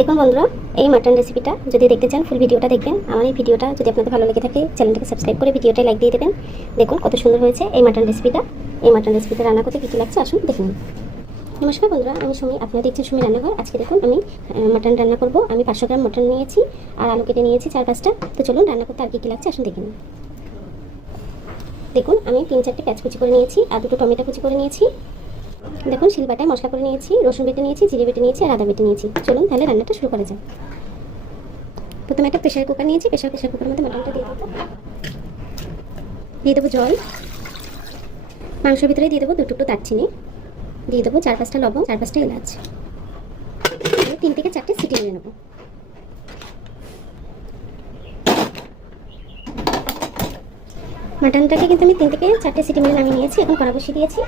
দেখুন বন্ধুরা, এই মাটন রেসিপিটা যদি দেখতে চান ফুল ভিডিওটা দেখবেন। আমার এই ভিডিওটা যদি আপনাদের ভালো লেগে থাকে চ্যানেলটাকে সাবস্ক্রাইব করে ভিডিওটা লাইক দিয়ে দেবেন। দেখুন কত সুন্দর হয়েছে এই মাটন রেসিপিটা এই মাটন রেসিপিটা রান্না করতে কী কী লাগছে, আসুন দেখে নিন নমস্কার বন্ধুরা, আমি সুমি, আপনারা দেখছেন সুমি রান্নাঘর। আজকে দেখুন আমি মাটন রান্না করব। আমি পাঁচশো গ্রাম মাটন নিয়েছি আর আলু কেটে নিয়েছি চার পাঁচটা। তো চলুন রান্না করতে আর কী কী লাগছে, আসুন দেখে নিন দেখুন, আমি তিন চারটে প্যাঁচ কুচি করে নিয়েছি আর দুটো টমেটো কুচি করে নিয়েছি। দেখুন শিলবাটায় মশলা করে নিয়েছি, রসুন বেটে নিয়েছি, জিরে বেটে নিয়েছি, আর আদা বেটে নিয়েছি। চলুন তাহলে রান্নাটা শুরু করা যাক। প্রথমে একটা প্রেশার কুকার নিয়েছি প্রেশার প্রেশার কুকারের মধ্যে মাটনটা দিয়ে দেবো। দিয়ে দেবো জল। মাংসের ভিতরে দিয়ে দেবো দু টুকরো দারচিনি। দিয়ে দেবো চার পাঁচটা লবঙ্গ চার পাঁচটা এলাচ। তিন থেকে চারটে সিটি মেরে নেব। মাটনটাকে কিন্তু আমি তিন থেকে চারটে সিটি মেরে নামিয়ে নিয়েছি, এখন কড়া বসিয়ে দিয়েছি।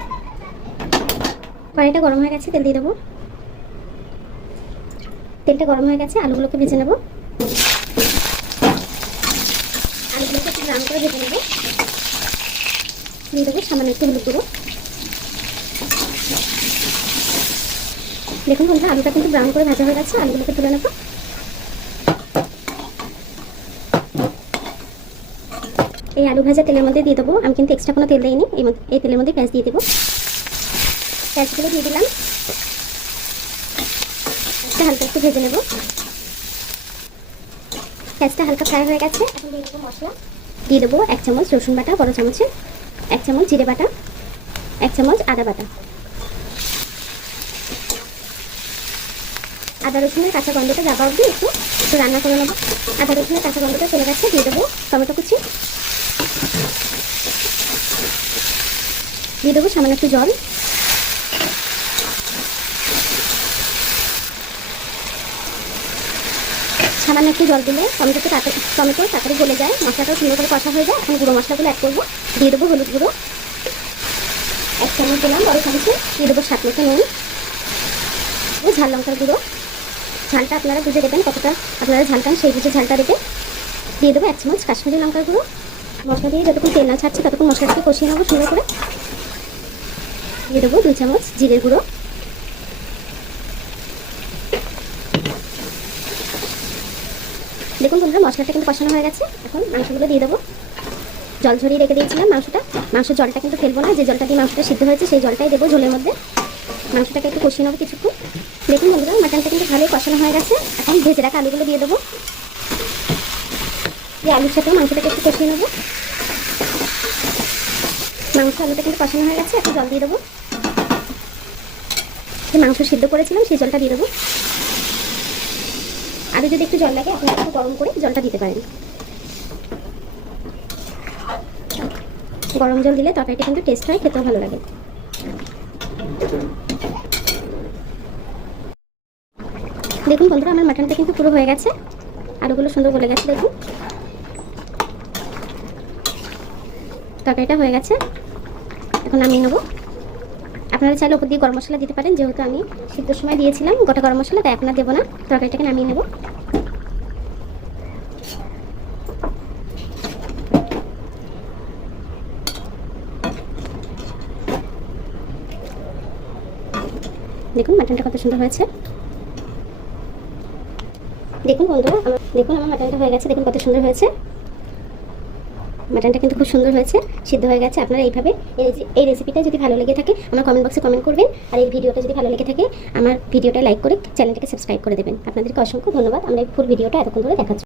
কড়াইটা গরম হয়ে গেছে, তেল দিয়ে দেবো। তেলটা গরম হয়ে গেছে, আলুগুলোকে ভেজে নেব। আলুগুলোকে একটু ব্রাউন করে ভেজে নেব। দিয়ে দেবো সামান্য একটু হলুদ গুঁড়ো। দেখুন বন্ধুরা, আলুটা কিন্তু ব্রাউন করে ভাজা হয়ে গেছে, আলুগুলোকে তুলে নেব। এই আলু ভাজা তেলের মধ্যে দিয়ে দেবো। আমি কিন্তু এক্সট্রা কোনো তেল দিইনি এই তেলের মধ্যে পেঁয়াজ দিয়ে দেবো। পেঁয়াজগুলো দিয়ে দিলাম। পেঁয়াজটা হালকা একটু ভেজে নেব। পেঁয়াজটা হালকা ফ্রাই হয়ে গেছে। এখন দিয়ে দেবো মশলা। দিয়ে দেবো এক চামচ রসুন বাটা, বড় চামচে এক চামচ জিরে বাটা, এক চামচ আদা বাটা। আদা রসুনের কাঁচা গন্ধটা যাবা অবধি একটু একটু রান্না করে নেব। আদা রসুনের কাঁচা গন্ধটা চলে গেছে, দিয়ে দেবো টমেটো কুচি। দিয়ে দেবো সামান্য একটু জল। সামান্য একটু জল দিলে টমেটোতে টমেটো তাড়াতাড়ি গলে যায়, মশলাটাও সুন্দর করে কষা হয়ে যায়। এখন গুঁড়ো মশলাগুলো অ্যাড করব। দিয়ে দেবো হলুদ গুঁড়ো। এক চামচ দিলাম বড় চামচে। দিয়ে দেবো সাত মতো নুন। ও ঝাল লঙ্কার গুঁড়ো। ঝালটা আপনারা বুঝে দেবেন কতটা আপনারা ঝাল খান, সেই বুঝে ঝালটা দেবেন দিয়ে দেবো এক চামচ কাশ্মীরি লঙ্কার গুঁড়ো। মশলা দিয়ে যতক্ষণ তেল না ছাড়ছে ততক্ষণ মশলাটাকে কষিয়ে নেব সুন্দর করে। দিয়ে দেবো দুই চামচ জিরের গুঁড়ো। দেখুন বন্ধুরা, মশলাটা কিন্তু কষানো হয়ে গেছে। এখন মাংসগুলো দিয়ে দেবো। জল ঝরিয়ে রেখে দিয়েছিলাম মাংসটা। মাংসের জলটা কিন্তু ফেলব না, যে জলটা দিয়ে মাংসটা সিদ্ধ হয়েছে সেই জলটাই দেবো ঝোলের মধ্যে। মাংসটাকে একটু কষিয়ে নেব কিছুক্ষণ। দেখুন বন্ধুরা মাটনটা কিন্তু ভালোই কষানো হয়ে গেছে। এখন ভেজে রাখা আলুগুলো দিয়ে দেবো। দিয়ে আলুর সাথেও মাংসটাকে একটু কষিয়ে নেব। মাংস আলুটা কিন্তু কষানো হয়ে গেছে এখন জল দিয়ে দেবো। যে মাংস সিদ্ধ করেছিলাম, সেই জলটা দিয়ে দেবো। আরও যদি একটু জল লাগে আপনি একটু গরম করে জলটা দিতে পারেন। গরম জল দিলে তরকারিটা কিন্তু টেস্ট হয়, খেতেও ভালো লাগে। দেখুন বন্ধুরা, আমার মাটনটা কিন্তু পুরো হয়ে গেছে। আলুগুলো সুন্দর গলে গেছে, দেখুন। তরকারিটা হয়ে গেছে। এখন নামিয়ে নেব। আপনারা চাইলে ওপর দিয়ে গরম মশলা দিতে পারেন, যেহেতু আমি সিদ্ধর সময় দিয়েছিলাম, গোটা গরম মশলা, তাই আপনার দেবো না, তরকারিটাকে নামিয়ে নেব। দেখুন মাটনটা কত সুন্দর হয়েছে। দেখুন বন্ধুরা দেখুন, আমার মাটনটা হয়ে গেছে, দেখুন কত সুন্দর হয়েছে। মাটনটা কিন্তু খুব সুন্দর হয়েছে, সিদ্ধ হয়ে গেছে। আপনারা এইভাবে এই রেসি- এই রেসিপিটা যদি ভালো লেগে থাকে, আমার কমেন্ট বক্সে কমেন্ট করবেন। আর এই ভিডিওটা যদি ভালো লেগে থাকে, আমার ভিডিওটা লাইক করে চ্যানেলটাকে সাবস্ক্রাইব করে দেবেন। আপনাদেরকে অসংখ্য ধন্যবাদ। আমরা এই ফুল ভিডিওটা এতক্ষণ ধরে দেখাচ্ছি।